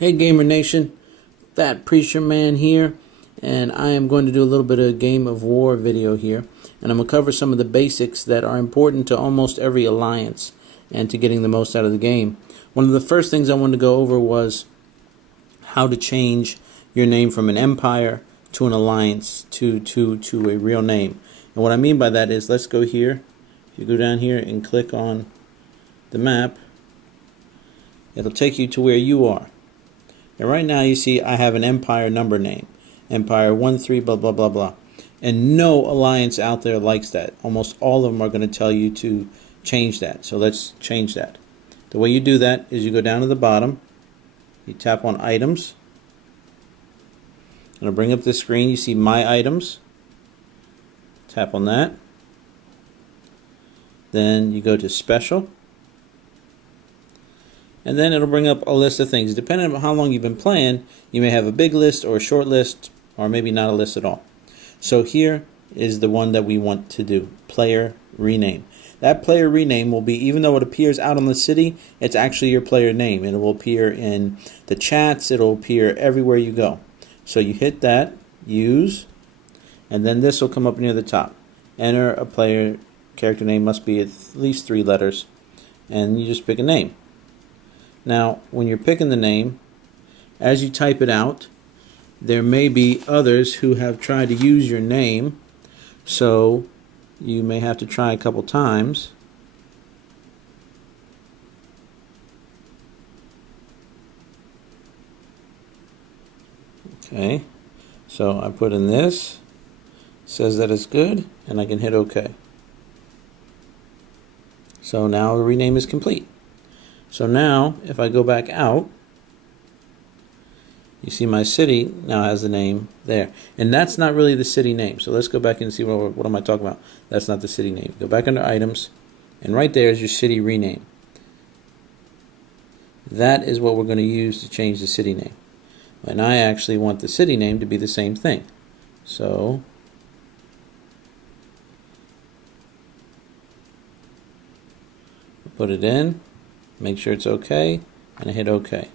Hey Gamer Nation, FATPREACHERMAN here, and I am going to do a little bit of Game of War video here, and I'm going to cover some of the basics that are important to almost every alliance and to getting the most out of the game. One of the first things I wanted to go over was how to change your name from an empire to an alliance to a real name. And what I mean by that is, let's go here. If you go down here and click on the map, it'll take you to where you are. And right now you see I have an empire number name. Empire 13 blah blah blah blah. And no alliance out there likes that. Almost all of them are going to tell you to change that. So let's change that. The way you do that is you go down to the bottom. You tap on items. It'll bring up the screen. You see my items. Tap on that. Then you go to special. And then it'll bring up a list of things. Depending on how long you've been playing, you may have a big list or a short list, or maybe not a list at all. So here is the one that we want to do, player rename. That player rename will be, even though it appears out on the city, it's actually your player name. It will appear in the chats, it'll appear everywhere you go. So you hit that, use, and then this will come up near the top. Enter a player character name, must be at least 3 letters, and you just pick a name. Now, when you're picking the name, as you type it out, there may be others who have tried to use your name, so you may have to try a couple times. Okay, so I put in this, says that it's good, and I can hit OK. So now the rename is complete. So now, if I go back out, you see my city now has the name there. And that's not really the city name. So let's go back and see what am I talking about. That's not the city name. Go back under items, and right there is your city rename. That is what we're going to use to change the city name. And I actually want the city name to be the same thing. So put it in. Make sure it's OK, and I hit OK.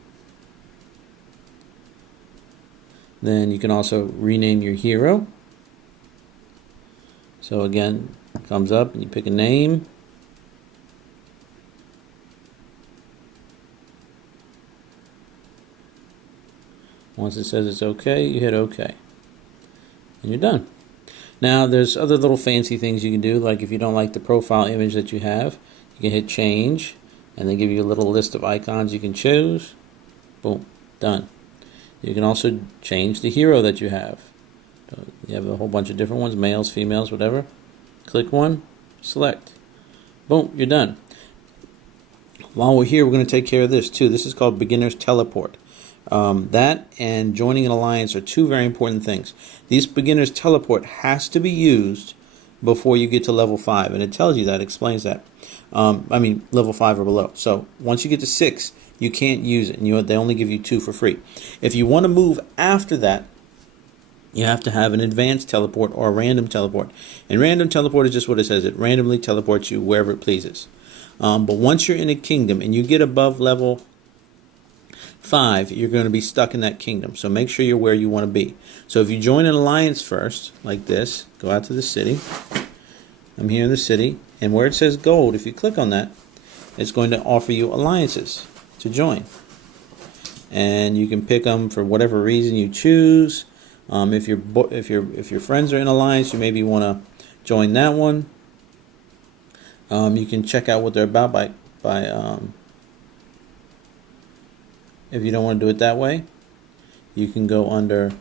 Then you can also rename your hero. So again, it comes up and you pick a name. Once it says it's OK, you hit OK. And you're done. Now there's other little fancy things you can do, like if you don't like the profile image that you have, you can hit change. And they give you a little list of icons you can choose. Boom, done. You can also change the hero that you have. You have a whole bunch of different ones, males, females, whatever. Click one, select. Boom, you're done. While we're here, we're going to take care of this too. This is called beginner's teleport. That and joining an alliance are 2 very important things. These beginner's teleport has to be used before you get to level 5, and it tells you that, explains that. I mean level 5 or below. So once you get to 6, you can't use it, and they only give you 2 for free. If you want to move after that, you have to have an advanced teleport or a random teleport. And random teleport is just what it says. It randomly teleports you wherever it pleases. But once you're in a kingdom and you get above level 5, you're going to be stuck in that kingdom. So make sure you're where you want to be. So if you join an alliance first, like this, go out to the city. I'm here in the city, and where it says gold, if you click on that, it's going to offer you alliances to join. And you can pick them for whatever reason you choose. If your friends are in alliance, you maybe want to join that one. You can check out what they're about by if you don't want to do it that way, you can go under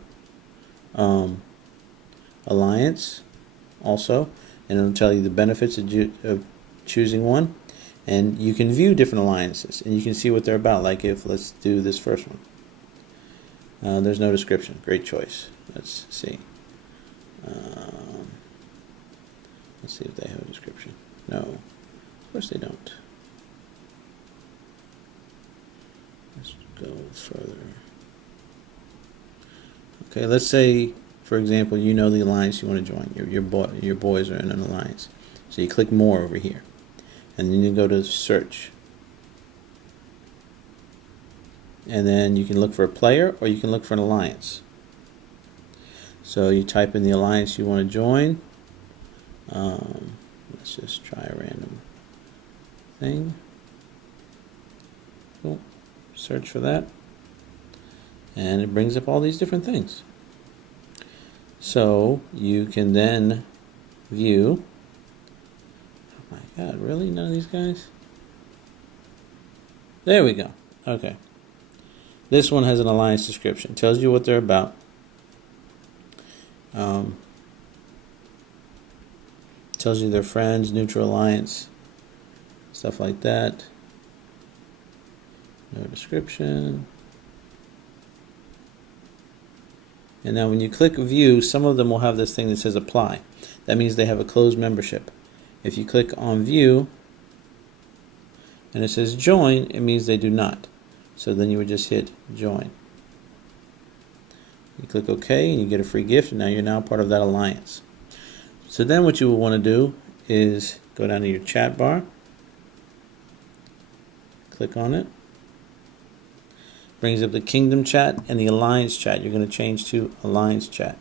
alliance also, and it'll tell you the benefits of choosing one. And you can view different alliances, and you can see what they're about. Like if, let's do this first one. There's no description. Great choice. Let's see. Let's see if they have a description. No, of course they don't. Let's go further. Okay, let's say, for example, you know the alliance you want to join. Your boys are in an alliance. So you click more over here. And then you go to search. and then you can look for a player or you can look for an alliance. So you type in the alliance you want to join. Let's just try a random thing. Cool. Search for that, and it brings up all these different things. So you can then view. Oh my God, really? None of these guys? There we go. Okay. This one has an alliance description. Tells you what they're about. Tells you their friends, neutral alliance, stuff like that. No description. And now when you click view, some of them will have this thing that says apply. That means they have a closed membership. If you click on view and it says join, it means they do not. So then you would just hit join. You click OK and you get a free gift, and now you're now part of that alliance. So then what you will want to do is go down to your chat bar, click on it, brings up the kingdom chat and the alliance chat. You're going to change to alliance chat.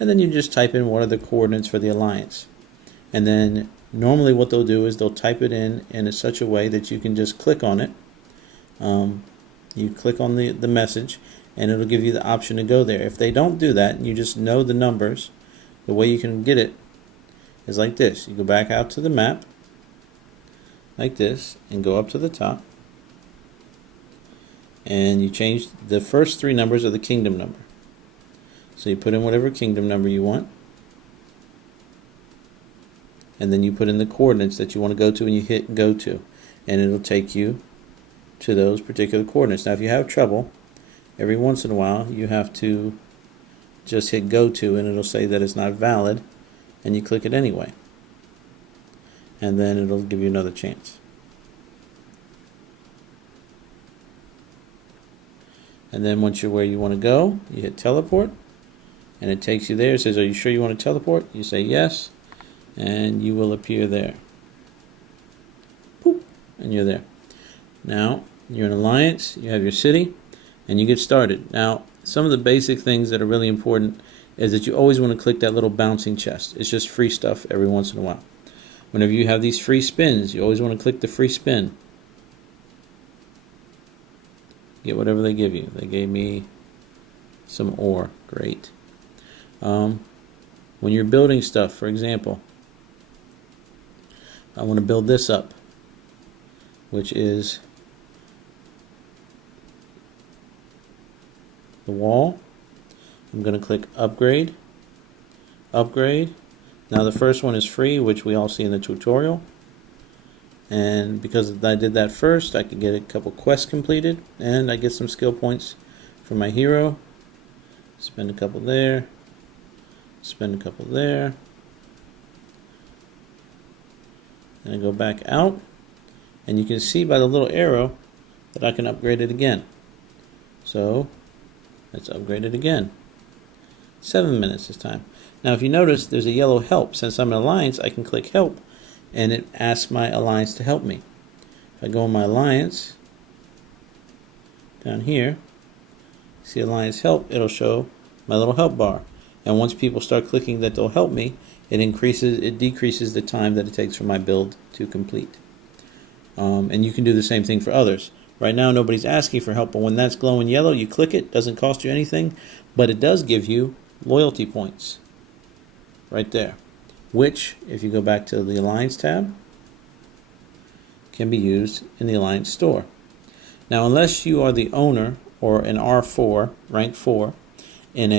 And then you just type in what are the coordinates for the alliance. And then normally what they'll do is they'll type it in such a way that you can just click on it. You click on the message and it'll give you the option to go there. If they don't do that and you just know the numbers, the way you can get it is like this. You go back out to the map like this and go up to the top, and you change the first three numbers of the kingdom number. So you put in whatever kingdom number you want, and then you put in the coordinates that you want to go to, and you hit go to, and it'll take you to those particular coordinates. Now if you have trouble, every once in a while you have to just hit go to and it'll say that it's not valid, and you click it anyway, and then it'll give you another chance. And then once you're where you want to go, you hit teleport and it takes you there. It says, are you sure you want to teleport? You say yes, and you will appear there. Boop, and you're there. Now you're an alliance, you have your city, and you get started. Now some of the basic things that are really important is that you always want to click that little bouncing chest. It's just free stuff every once in a while. Whenever you have these free spins, you always want to click the free spin. Get whatever they give you. They gave me some ore. Great. When you're building stuff, for example, I want to build this up, which is the wall. I'm going to click upgrade, upgrade. Now the first one is free, which we all see in the tutorial, and because I did that first, I could get a couple quests completed, and I get some skill points for my hero. Spend a couple there, spend a couple there, and I go back out, and you can see by the little arrow that I can upgrade it again. So let's upgrade it again. 7 minutes this time. Now if you notice, there's a yellow help. Since I'm an alliance, I can click help and it asks my alliance to help me. If I go in my alliance, down here, see alliance help, it'll show my little help bar. And once people start clicking that they'll help me, it decreases the time that it takes for my build to complete. And you can do the same thing for others. Right now nobody's asking for help, but when that's glowing yellow, you click it, doesn't cost you anything, but it does give you loyalty points right there, which, if you go back to the Alliance tab, can be used in the Alliance store. Now, unless you are the owner or an R4, rank 4, in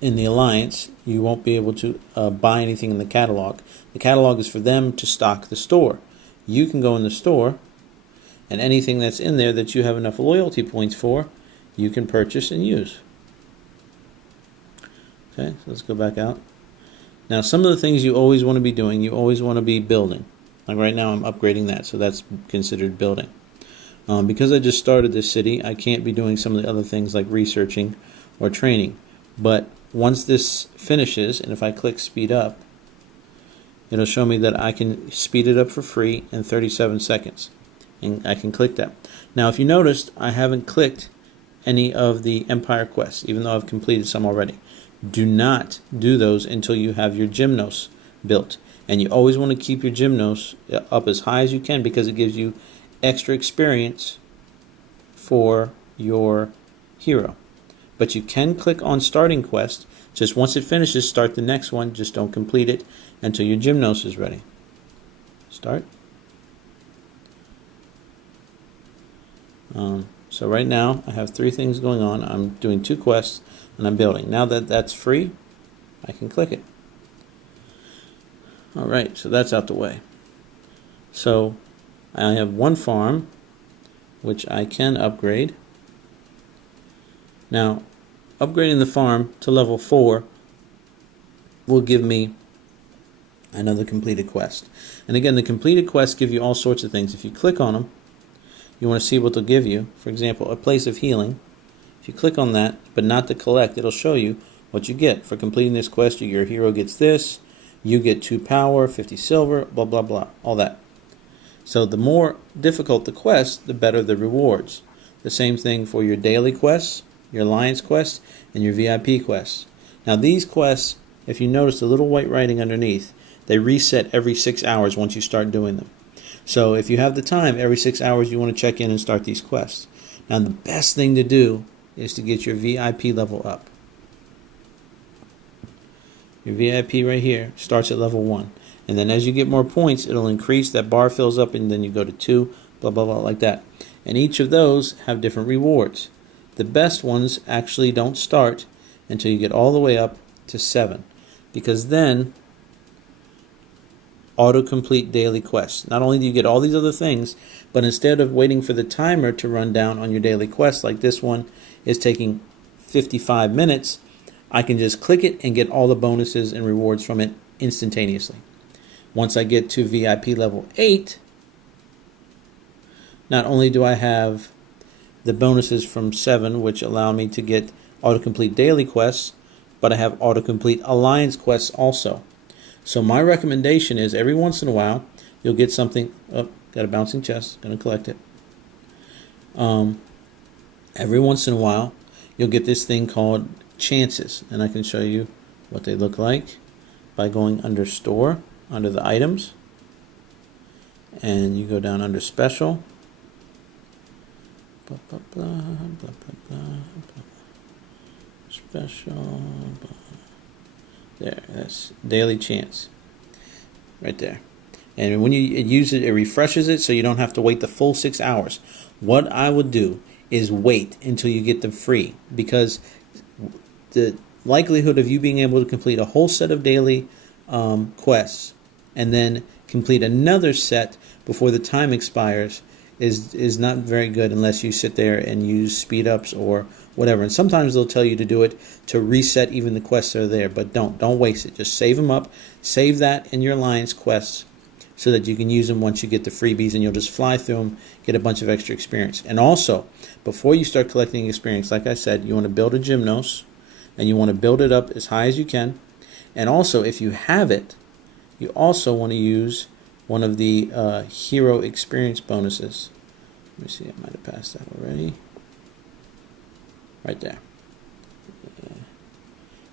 the Alliance, you won't be able to buy anything in the catalog. The catalog is for them to stock the store. You can go in the store, and anything that's in there that you have enough loyalty points for, you can purchase and use. Okay, so let's go back out. Now, some of the things you always want to be doing, you always want to be building. Like right now, I'm upgrading that, so that's considered building. Because I just started this city, I can't be doing some of the other things like researching or training. But once this finishes, and if I click speed up, it'll show me that I can speed it up for free in 37 seconds. and I can click that. Now if you noticed, I haven't clicked any of the Empire quests, even though I've completed some already. Do not do those until you have your Gymnos built. And you always want to keep your Gymnos up as high as you can, because it gives you extra experience for your hero. But you can click on starting quest. Just once it finishes, start the next one. Just don't complete it until your Gymnos is ready. Start. So right now I have 3 things going on. I'm doing 2 quests and I'm building. Now that that's free, I can click it. Alright, so that's out the way. So I have 1 farm which I can upgrade. Now upgrading the farm to level 4 will give me another completed quest. And again, the completed quests give you all sorts of things. If you click on them, you want to see what they'll give you. For example, a place of healing. If you click on that, but not to collect, it'll show you what you get. For completing this quest, your hero gets this, you get 2 power, 50 silver, blah, blah, blah, all that. So the more difficult the quest, the better the rewards. The same thing for your daily quests, your alliance quests, and your VIP quests. Now these quests, if you notice the little white writing underneath, they reset every 6 hours once you start doing them. So if you have the time, every 6 hours you want to check in and start these quests. Now the best thing to do is to get your VIP level up. Your VIP right here starts at level 1. And then as you get more points, it'll increase. That bar fills up and then you go to 2, blah, blah, blah, like that. And each of those have different rewards. The best ones actually don't start until you get all the way up to 7. Because then autocomplete daily quests. Not only do you get all these other things, but instead of waiting for the timer to run down on your daily quest, like this one is taking 55 minutes, I can just click it and get all the bonuses and rewards from it instantaneously. Once I get to VIP level 8, not only do I have the bonuses from 7, which allow me to get autocomplete daily quests, but I have autocomplete alliance quests also. So my recommendation is every once in a while you'll get something. Oh, got a bouncing chest. Gonna collect it. Every once in a while you'll get this thing called chances, and I can show you what they look like by going under store, under the items, and you go down under special. Blah, blah, blah, blah, blah, blah, blah. Special. Blah. There, that's daily chance. Right there. And when you use it, it refreshes it so you don't have to wait the full 6 hours. What I would do is wait until you get them free, because the likelihood of you being able to complete a whole set of daily quests and then complete another set before the time expires is not very good unless you sit there and use speed ups or whatever. And sometimes they'll tell you to do it to reset even the quests that are there, but don't waste it. Just save them up. Save that in your alliance quests so that you can use them once you get the freebies, and you'll just fly through them, get a bunch of extra experience. And also, before you start collecting experience, like I said, you want to build a Gymnos, and you want to build it up as high as you can. And also, if you have it, you also want to use one of the hero experience bonuses. Let me see, I might have passed that already. Right there.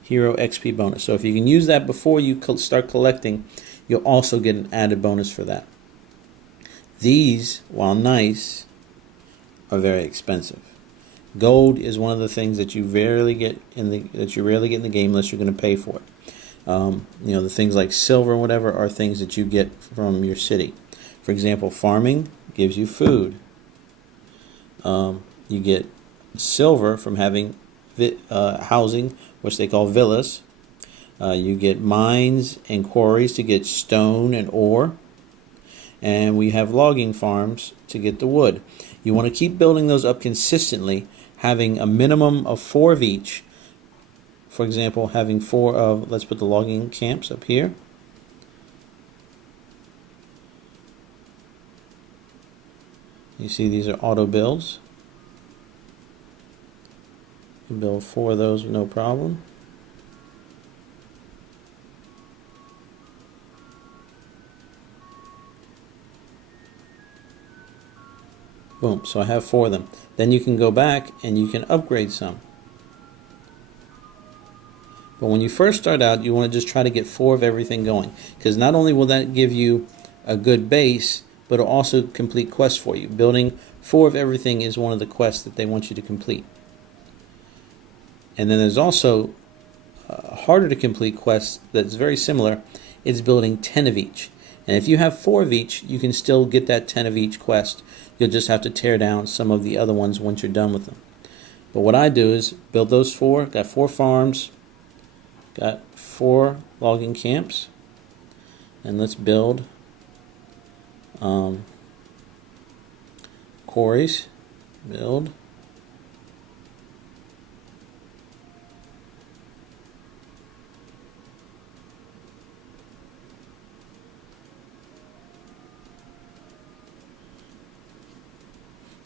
Hero XP bonus. So if you can use that before you start collecting, you'll also get an added bonus for that. These, while nice, are very expensive. Gold is one of the things that you rarely get in the game unless you're going to pay for it. The things like silver and whatever are things that you get from your city. For example, farming gives you food. You get silver from having housing, which they call villas. You get mines and quarries to get stone and ore. And we have logging farms to get the wood. You want to keep building those up consistently, having a minimum of 4 of each. For example, having 4 of, let's put the logging camps up here. You see these are auto builds. You can build 4 of those with no problem. Boom, so I have 4 of them. Then you can go back and you can upgrade some. But when you first start out, you want to just try to get 4 of everything going, because not only will that give you a good base, but it'll also complete quests for you. Building 4 of everything is one of the quests that they want you to complete. And then there's also harder to complete quest that's very similar. It's building 10 of each. And if you have 4 of each, you can still get that 10 of each quest. You'll just have to tear down some of the other ones once you're done with them. But what I do is build those 4. Got 4 farms. Got 4 logging camps. And let's build quarries. Build.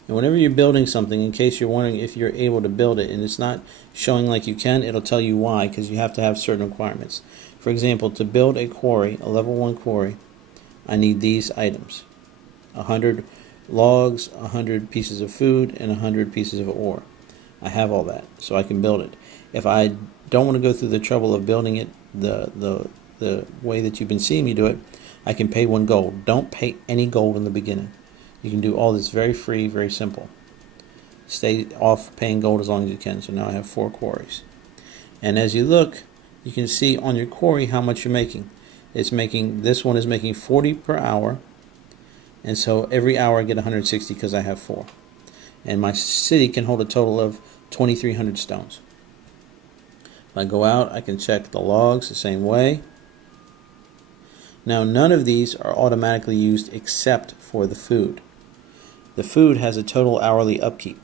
And whenever you're building something, in case you're wondering if you're able to build it and it's not showing like you can, it'll tell you why, because you have to have certain requirements. For example, to build a quarry, a level 1 quarry, I need these items: 100 logs, 100 pieces of food, and 100 pieces of ore. I have all that, so I can build it. If I don't want to go through the trouble of building it the way that you've been seeing me do it, I can pay 1 gold. Don't pay any gold in the beginning. You can do all this very free, very simple. Stay off paying gold as long as you can. So now I have 4 quarries. And as you look, you can see on your quarry how much you're making. This one is making 40 per hour. And so every hour I get 160 because I have 4. And my city can hold a total of 2,300 stones. If I go out, I can check the logs the same way. Now none of these are automatically used except for the food. The food has a total hourly upkeep.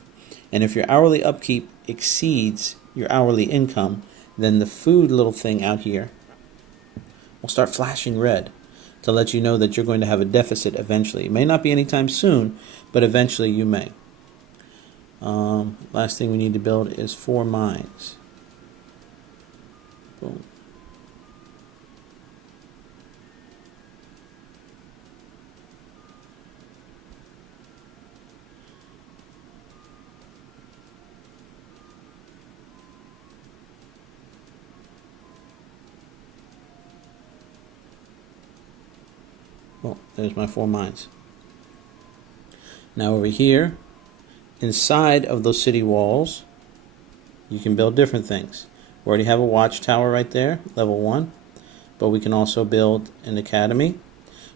And if your hourly upkeep exceeds your hourly income, then the food little thing out here will start flashing red to let you know that you're going to have a deficit eventually. It may not be anytime soon, but eventually you may. Last thing we need to build is 4 mines. Boom. Well, there's my 4 mines. Now over here, inside of those city walls, you can build different things. We already have a watchtower right there, level 1, but we can also build an academy.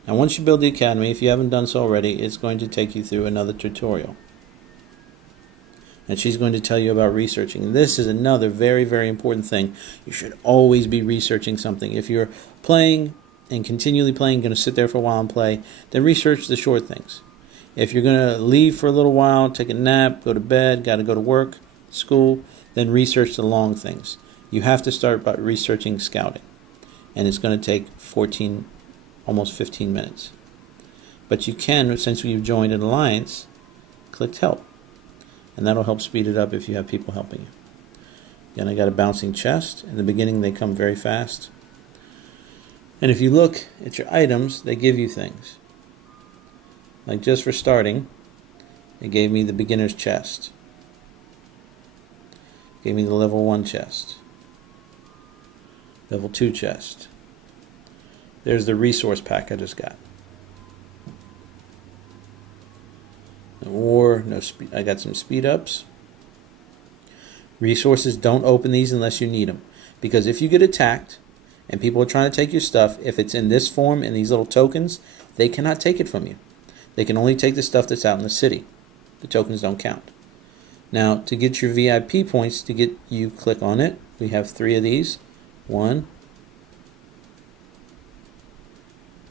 Now once you build the academy, if you haven't done so already, it's going to take you through another tutorial. And she's going to tell you about researching. And this is another very, very important thing. You should always be researching something. If you're playing and continually playing, going to sit there for a while and play, then research the short things. If you're going to leave for a little while, take a nap, go to bed, got to go to work, school, then research the long things. You have to start by researching scouting. And it's going to take 14, almost 15 minutes. But you can, since you've joined an alliance, click help. And that'll help speed it up if you have people helping you. Again, I got a bouncing chest. In the beginning, they come very fast. And if you look at your items, they give you things. Like just for starting, it gave me the beginner's chest. It gave me the level 1 chest. Level 2 chest. There's the resource pack I just got. I got some speed ups. Resources, don't open these unless you need them. Because if you get attacked, and people are trying to take your stuff, if it's in this form, in these little tokens, they cannot take it from you. They can only take the stuff that's out in the city. The tokens don't count. Now, to get your VIP points, you click on it. We have 3 of these. 1.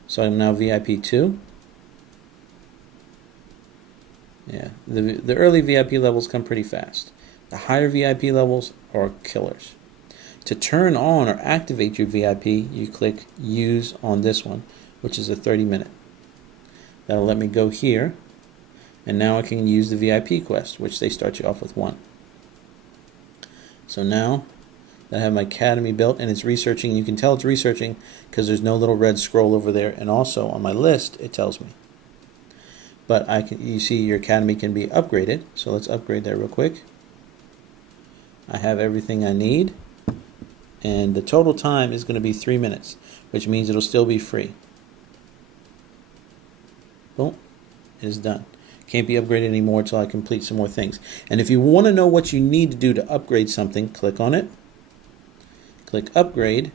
So I'm now VIP 2. Yeah, the early VIP levels come pretty fast. The higher VIP levels are killers. To turn on or activate your VIP, you click Use on this one, which is a 30-minute. That'll let me go here, and now I can use the VIP quest, which they start you off with 1. So now that I have my academy built and it's researching, you can tell it's researching because there's no little red scroll over there, and also on my list it tells me. but you see your academy can be upgraded. So let's upgrade that real quick. I have everything I need, and the total time is going to be 3 minutes, which means it'll still be free. Boom, it is done. Can't be upgraded anymore until I complete some more things. And if you want to know what you need to do to upgrade something, click on it, click upgrade,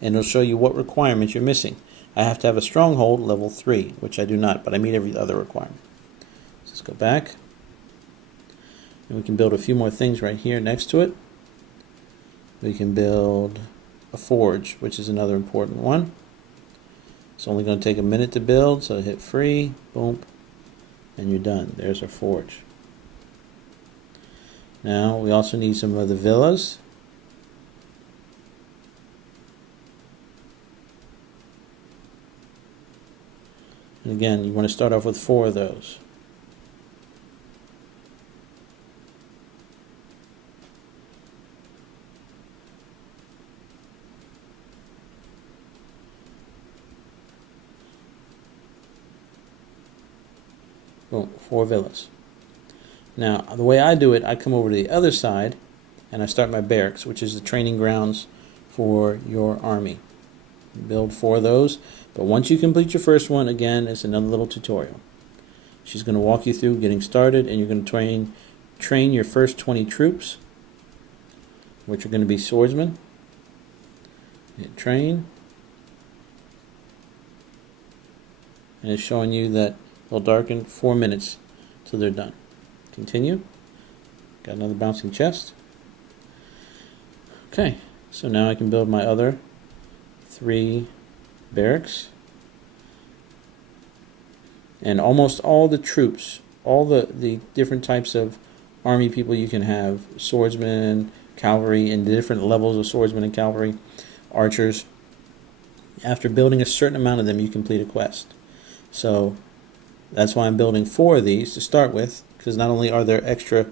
and it'll show you what requirements you're missing. I have to have a stronghold level 3, which I do not, but I meet every other requirement. So let's go back, and we can build a few more things right here next to it. We can build a forge, which is another important one. It's only going to take a minute to build, so hit free, boom, and you're done. There's our forge. Now we also need some of the villas. And again, you want to start off with 4 of those. Boom, 4 villas. Now, the way I do it, I come over to the other side and I start my barracks, which is the training grounds for your army. Build 4 of those, but once you complete your first one, again, it's another little tutorial. She's going to walk you through getting started, and you're going to train your first 20 troops, which are going to be swordsmen. Hit train, and it's showing you that they'll darken 4 minutes till they're done. Continue. Got another bouncing chest. Okay, so now I can build my other 3 barracks. And almost all the troops, all the different types of army people you can have, swordsmen, cavalry, and the different levels of swordsmen and cavalry, archers, after building a certain amount of them, you complete a quest. So that's why I'm building 4 of these to start with, because not only are there extra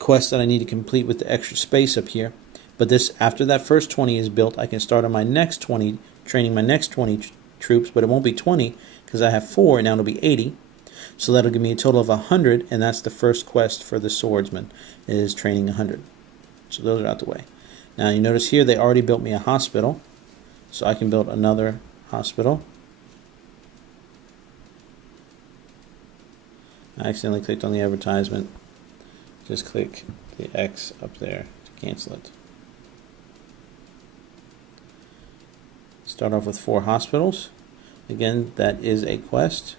quests that I need to complete with the extra space up here, but this, after that first 20 is built, I can start on my next 20, training my next 20 troops, but it won't be 20 because I have 4, and now it'll be 80. So that'll give me a total of 100, and that's the first quest for the swordsman, is training 100. So those are out the way. Now you notice here they already built me a hospital, so I can build another hospital. I accidentally clicked on the advertisement. Just click the X up there to cancel it. Start off with 4 hospitals. Again, that is a quest.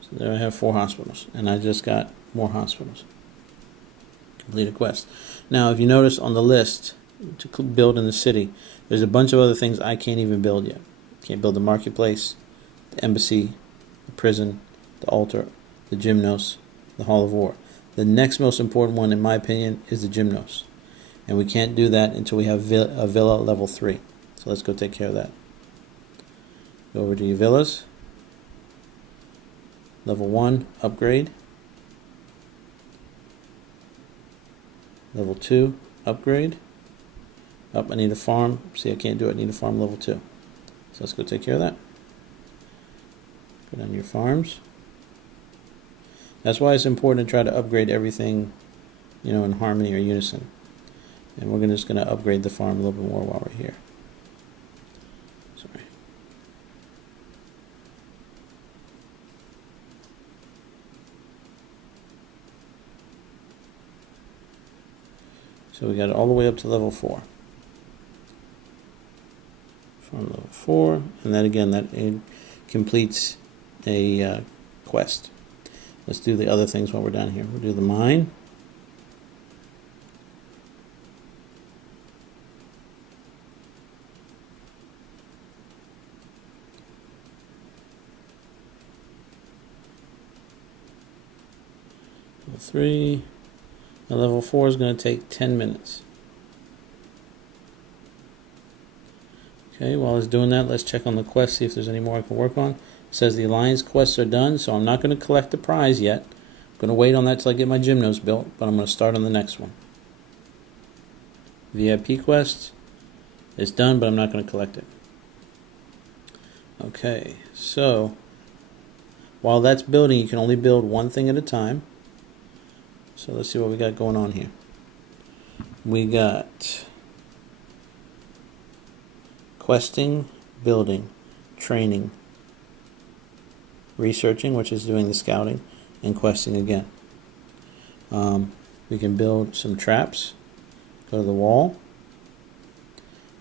So there I have 4 hospitals, and I just got more hospitals. Complete a quest. Now, if you notice on the list to build in the city, there's a bunch of other things I can't even build yet. Can't build the marketplace, the embassy, the prison, the altar, the gymnos, the hall of war. The next most important one, in my opinion, is the gymnos. And we can't do that until we have a villa level 3. So let's go take care of that. Go over to your villas. Level 1, upgrade. Level 2, upgrade. I need a farm. See, I can't do it. I need a farm level 2. So let's go take care of that. Go down to your farms. That's why it's important to try to upgrade everything, in harmony or unison. And we're just going to upgrade the farm a little bit more while we're here. Sorry. So we got it all the way up to level 4. Farm level 4, and then again that completes a quest. Let's do the other things while we're down here. We'll do the mine. Level 3. Now level 4 is going to take 10 minutes. Okay, while it's doing that, let's check on the quest, see if there's any more I can work on. says the alliance quests are done, so I'm not going to collect the prize yet. I'm going to wait on that till I get my gymnos built, but I'm going to start on the next one. VIP quest is done, but I'm not going to collect it. Okay, so while that's building, you can only build one thing at a time. So let's see what we got going on here. We got questing, building, training, researching, which is doing the scouting, and questing again. We can build some traps. Go to the wall,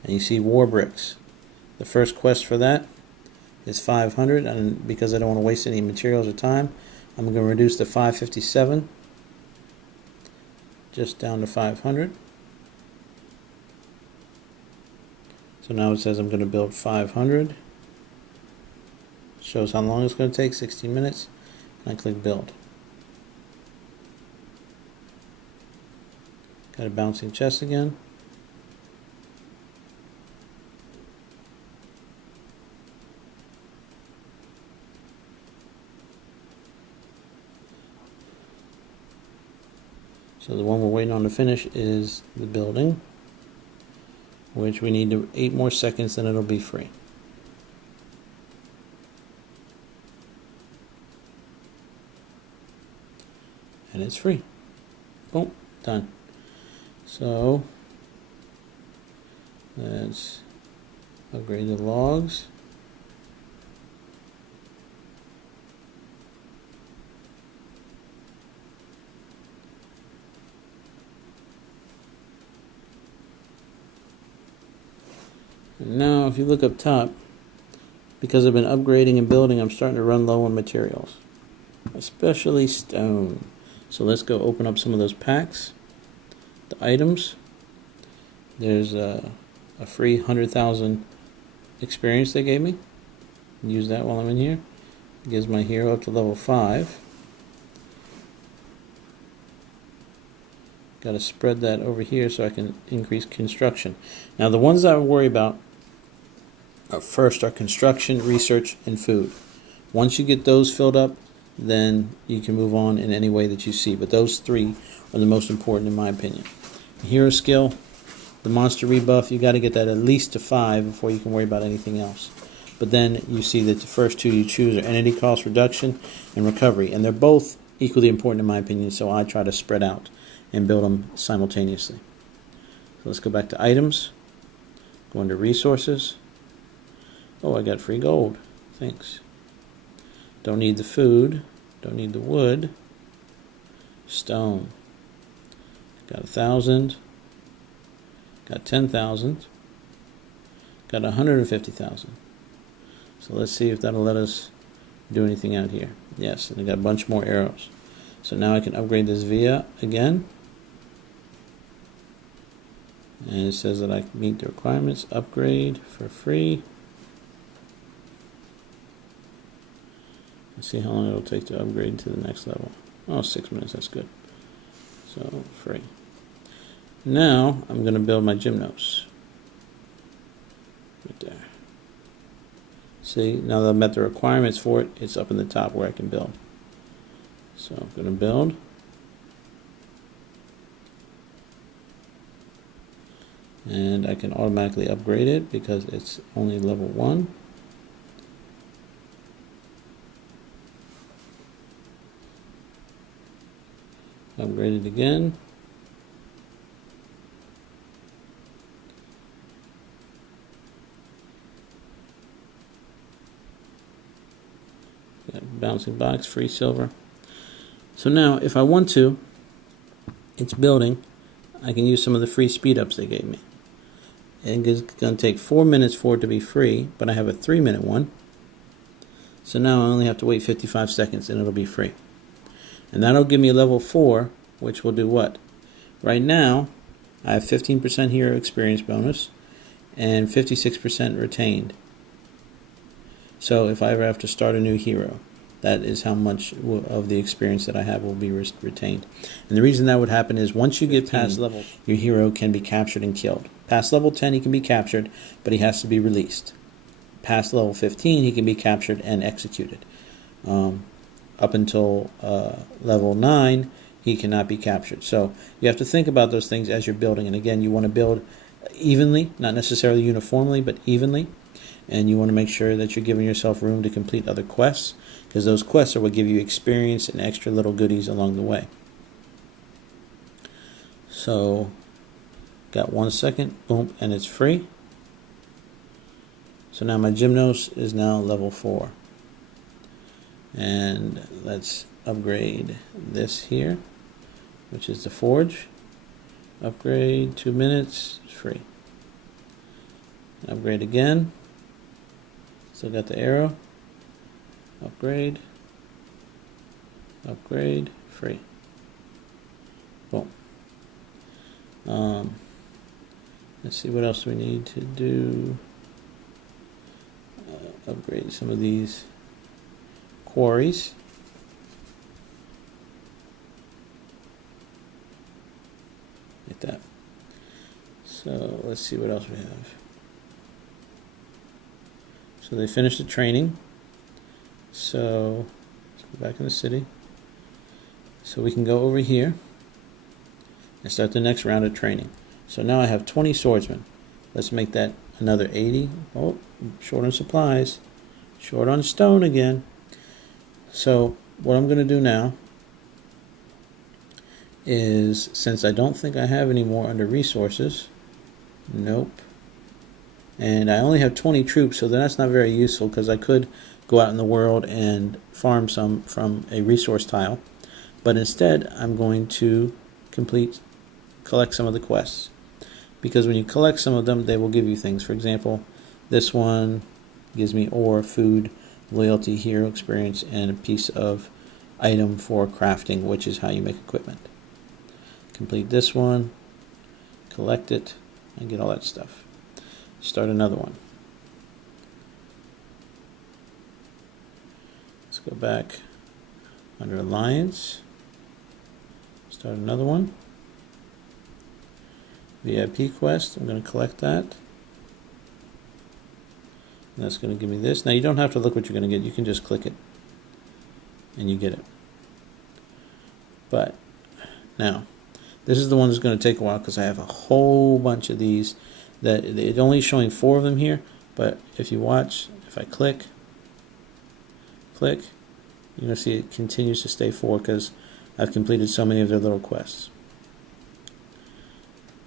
and you see war bricks. The first quest for that is 500, and because I don't want to waste any materials or time, I'm going to reduce the 557 just down to 500. So now it says I'm going to build 500. Shows how long it's going to take, 16 minutes. And I click build. Got a bouncing chest again. So the one we're waiting on to finish is the building, which we need 8 more seconds and it'll be free. And it's free. Boom, done. So let's upgrade the logs. And now if you look up top, because I've been upgrading and building, I'm starting to run low on materials, especially stone. So let's go open up some of those packs. The items, there's a free 100,000 experience they gave me. Use that while I'm in here. It gives my hero up to level 5. Got to spread that over here so I can increase construction. Now the ones that I worry about first are construction, research, and food. Once you get those filled up, then you can move on in any way that you see. But those 3 are the most important in my opinion. Hero skill, the monster rebuff, you got to get that at least to 5 before you can worry about anything else. But then you see that the first 2 you choose are entity cost reduction and recovery, and they're both equally important in my opinion, so I try to spread out and build them simultaneously. So let's go back to items, go into resources. Oh, I got free gold. Thanks. Don't need the food. Don't need the wood. Stone. Got 1,000. Got 10,000. Got 150,000. So let's see if that'll let us do anything out here. Yes, and I got a bunch more arrows. So now I can upgrade this via again. And it says that I meet the requirements. Upgrade for free. Let's see how long it'll take to upgrade to the next level. Oh, 6 minutes, that's good. So, free. Now, I'm going to build my gymnos. Right there. See, now that I've met the requirements for it, it's up in the top where I can build. So, I'm going to build. And I can automatically upgrade it because it's only level 1. Upgrade it again. Got bouncing box, free silver. So now, if I want to, it's building. I can use some of the free speed ups they gave me. And it's going to take 4 minutes for it to be free, but I have a 3-minute one. So now I only have to wait 55 seconds and it'll be free. And that'll give me level 4, which will do what? Right now, I have 15% hero experience bonus and 56% retained. So if I ever have to start a new hero, that is how much of the experience that I have will be retained. And the reason that would happen is once you get past level, your hero can be captured and killed. Past level 10, he can be captured, but he has to be released. past level 15, he can be captured and executed. Up until level 9, he cannot be captured. So you have to think about those things as you're building. And again, you want to build evenly, not necessarily uniformly, but evenly. And you want to make sure that you're giving yourself room to complete other quests, because those quests are what give you experience and extra little goodies along the way. So, got 1 second, boom, and it's free. So now my Gymnos is now level 4. And let's upgrade this here, which is the Forge. Upgrade, 2 minutes, free. Upgrade again. Still got the arrow. Upgrade. Upgrade. Free. Boom. Let's see what else we need to do. Upgrade some of these quarries. Like that. So let's see what else we have. So they finished the training. So let's go back in the city. So we can go over here and start the next round of training. So now I have 20 swordsmen. Let's make that another 80. Oh, short on supplies. Short on stone again. So what I'm going to do now is, since I don't think I have any more under resources, nope. And I only have 20 troops, so that's not very useful, because I could go out in the world and farm some from a resource tile. But instead, I'm going to collect some of the quests. Because when you collect some of them, they will give you things. For example, this one gives me ore, food, loyalty, hero experience, and a piece of item for crafting, which is how you make equipment. Complete this one, collect it, and get all that stuff. Start another one. Let's go back under Alliance. Start another one. VIP quest, I'm going to collect that. And that's going to give me this. Now you don't have to look what you're going to get, you can just click it and you get it. But now, this is the one that's going to take a while, because I have a whole bunch of these that it's only showing 4 of them here, but if you watch, if I click, you're going to see it continues to stay 4 because I've completed so many of their little quests.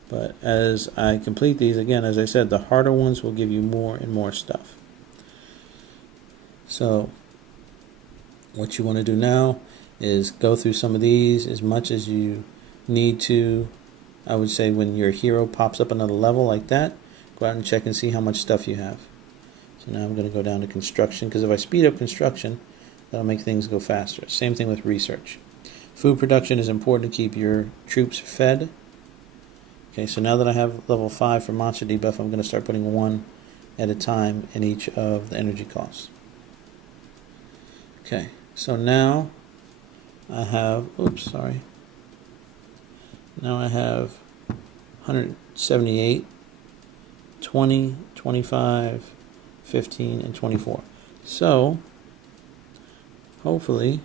But as I complete these, again, as I said, the harder ones will give you more and more stuff. So what you want to do now is go through some of these as much as you need to. I would say when your hero pops up another level like that, go out and check and see how much stuff you have. So now I'm going to go down to construction, because if I speed up construction, that'll make things go faster. Same thing with research. Food production is important to keep your troops fed. Okay, so now that I have level 5 for monster debuff, I'm going to start putting 1 at a time in each of the energy costs. Okay, so now I have, now I have 178, 20, 25, 15, and 24. So, hopefully,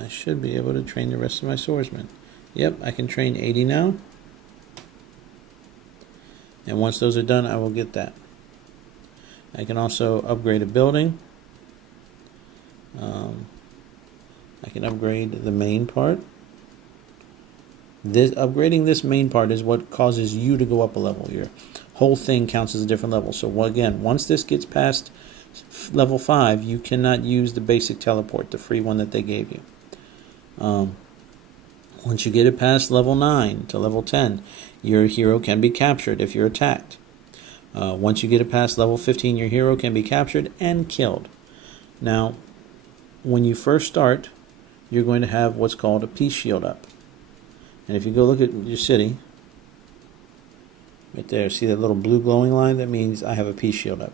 I should be able to train the rest of my swordsmen. Yep, I can train 80 now. And once those are done, I will get that. I can also upgrade a building. I can upgrade the main part. Upgrading this main part is what causes you to go up a level. Your whole thing counts as a different level. So again, once this gets past level 5, you cannot use the basic teleport, the free one that they gave you. Once you get it past level 9 to level 10, your hero can be captured if you're attacked. Once you get it past level 15, your hero can be captured and killed. Now, when you first start, you're going to have what's called a peace shield up. And if you go look at your city, right there, see that little blue glowing line? That means I have a peace shield up.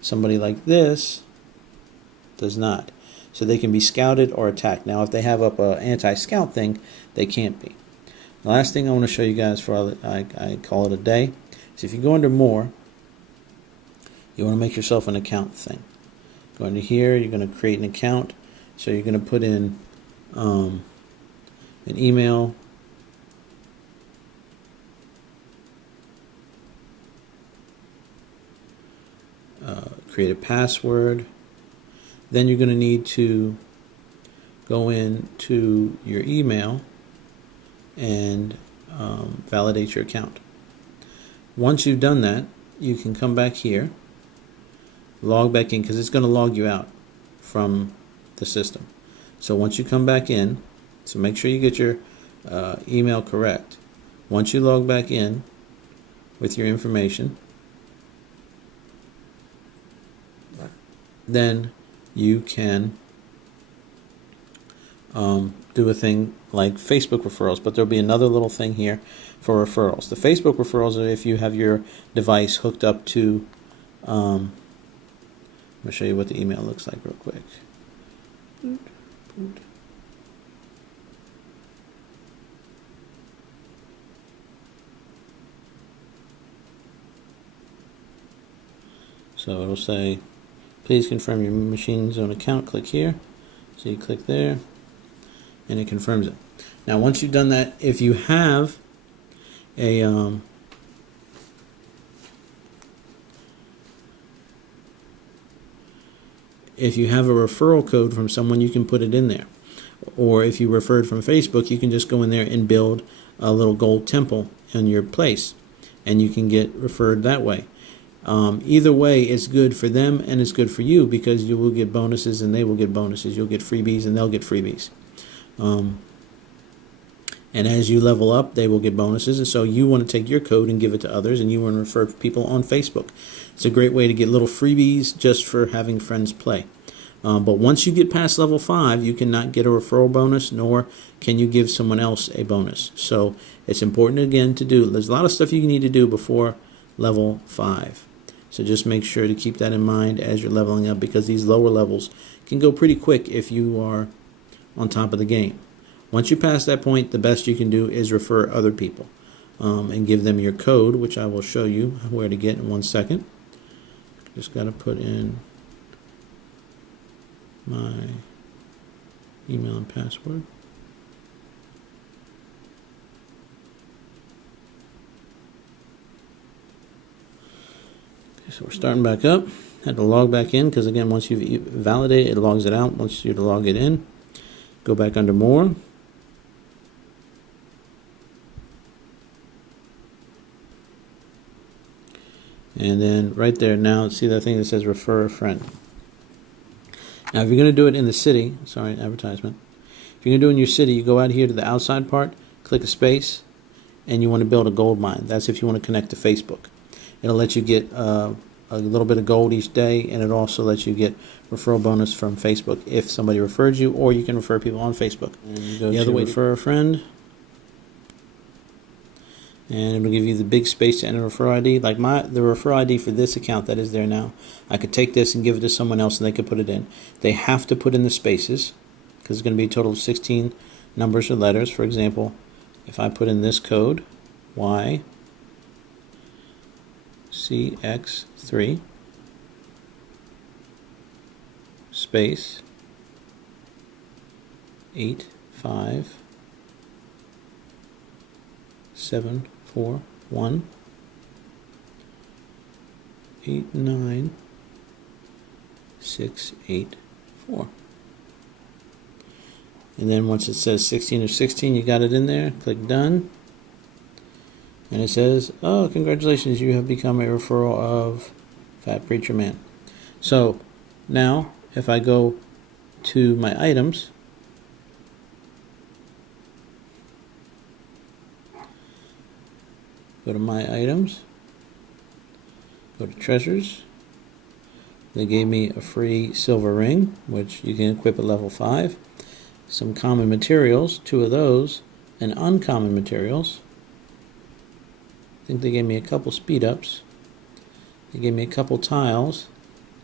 Somebody like this does not. So they can be scouted or attacked. Now, if they have up an anti-scout thing, they can't be. The last thing I want to show you guys for I call it a day is if you go under more, you want to make yourself an account thing. Go into here, you're going to create an account. So you're going to put in an email, create a password. Then you're going to need to go into your email and validate your account. Once you've done that, you can come back here, log back in, because it's going to log you out from the system. So once you come back in, so make sure you get your email correct. Once you log back in with your information, then you can do a thing like Facebook referrals, but there'll be another little thing here for referrals. The Facebook referrals are if you have your device hooked up to, I'm going to show you what the email looks like real quick. So it'll say, please confirm your machine's own account. Click here. So you click there, and it confirms it. Now, once you've done that, if you have a referral code from someone, you can put it in there. Or if you referred from Facebook, you can just go in there and build a little gold temple in your place, and you can get referred that way. Either way, it's good for them and it's good for you, because you will get bonuses and they will get bonuses. You'll get freebies and they'll get freebies. And as you level up, they will get bonuses. And so you want to take your code and give it to others, and you want to refer people on Facebook. It's a great way to get little freebies just for having friends play. But once you get past level 5, you cannot get a referral bonus, nor can you give someone else a bonus. So it's important, again, to do. There's a lot of stuff you need to do before level 5. So just make sure to keep that in mind as you're leveling up, because these lower levels can go pretty quick if you are on top of the game. Once you pass that point, the best you can do is refer other people and give them your code, which I will show you where to get in 1 second. Just got to put in my email and password. So we're starting back up. Had to log back in, because again, once you validate it, logs it out. Once you log it in, go back under more. And then right there now, see that thing that says refer a friend. Now if you're going to do it in the city, sorry, advertisement. If you're going to do it in your city, you go out here to the outside part, click a space, and you want to build a gold mine. That's if you want to connect to Facebook. It'll let you get a little bit of gold each day, and it also lets you get referral bonus from Facebook if somebody referred you, or you can refer people on Facebook. And you go the other way, refer a friend, and it'll give you the big space to enter referral ID. Like the referral ID for this account that is there now, I could take this and give it to someone else, and they could put it in. They have to put in the spaces, because it's going to be a total of 16 numbers or letters. For example, if I put in this code, Y CX3 space 85741 89684. And then once it says 16 of 16, you got it in there. Click done. And it says, oh, congratulations, you have become a referral of Fat Preacher Man. So now, if I go to my items, go to my items, go to treasures. They gave me a free silver ring, which you can equip at level 5. Some common materials, 2 of those, and uncommon materials. I think they gave me a couple speed ups. They gave me a couple tiles,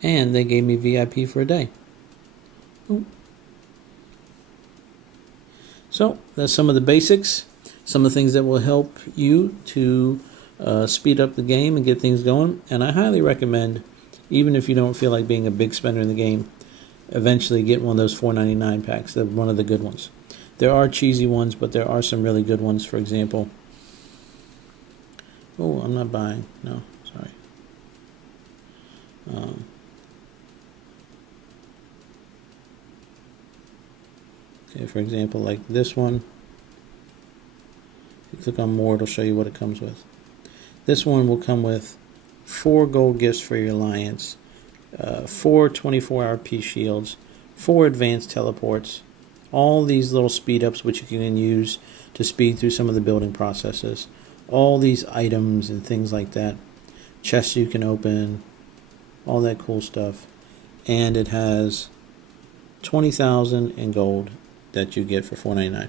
and they gave me VIP for a day. Ooh. So that's some of the basics, some of the things that will help you to speed up the game and get things going. And I highly recommend Even if you don't feel like being a big spender in the game, eventually get one of those $4.99 packs. They're one of the good ones. There are cheesy ones, but there are some really good ones. For example, oh, I'm not buying. No, sorry. Okay, for example, like this one. If you click on more, it'll show you what it comes with. This one will come with 4 gold gifts for your alliance, 4 24-hour peace shields, 4 advanced teleports, all these little speed ups which you can use to speed through some of the building processes, all these items and things like that, chests you can open, all that cool stuff, and it has 20,000 in gold that you get for $4.99.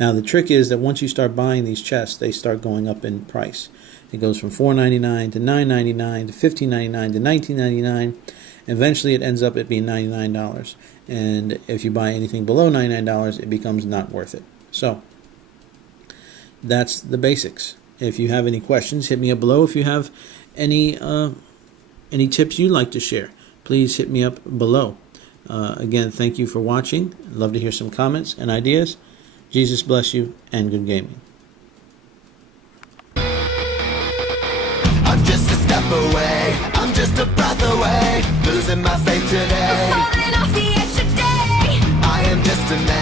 Now the trick is that once you start buying these chests, they start going up in price. It goes from $4.99 to $9.99 to $15.99 to $19.99. Eventually it ends up at being $99. And if you buy anything below $99, it becomes not worth it. So that's the basics. If you have any questions, hit me up below. If you have any tips you'd like to share, please hit me up below. Again, thank you for watching. I'd love to hear some comments and ideas. Jesus bless you, and good gaming. I'm just a step away, I'm just a breath away, losing my faith today. Falling off the edge today. I am just a man.